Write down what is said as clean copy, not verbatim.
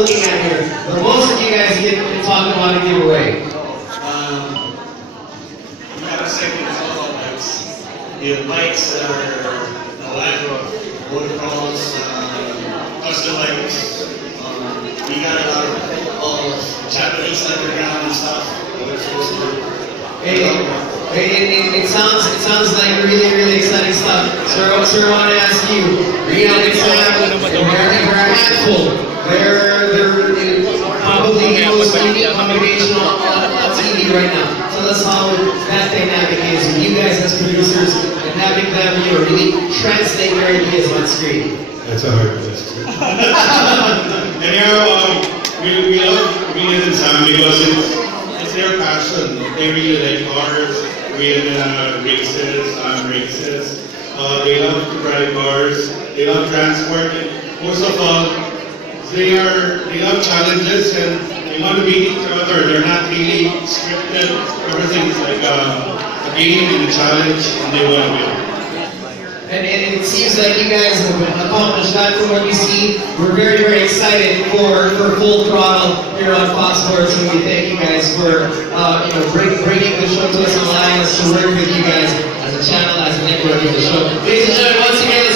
looking at here, but most of you guys can talk about a giveaway. We got a second all bikes. The bikes that are a lot of motocross, custom bikes. We got a lot of Japanese underground and stuff. It sounds like really exciting stuff. Sir, I want to ask you, Reno and Sam, they're a handful. They're probably the most unique combination on TV right now. Tell us how that dynamic is with you guys as producers and having them, really translate their ideas on screen. That's a hard question. Anyhow, we love Reno and Sam because it's their passion. They really like cars. We races, races. They love to drive cars. They love transport. And most of all, they love challenges and they want to beat each other. They're not really scripted. Everything's like a game and a challenge, and they want to win. And it seems like you guys have accomplished that from what we see. We're very excited for Full Throttle here on Fox Sports, and we thank you guys for bringing the show to us and allowing us to work with you guys as a channel, as a network of the show. Ladies and gentlemen, once again,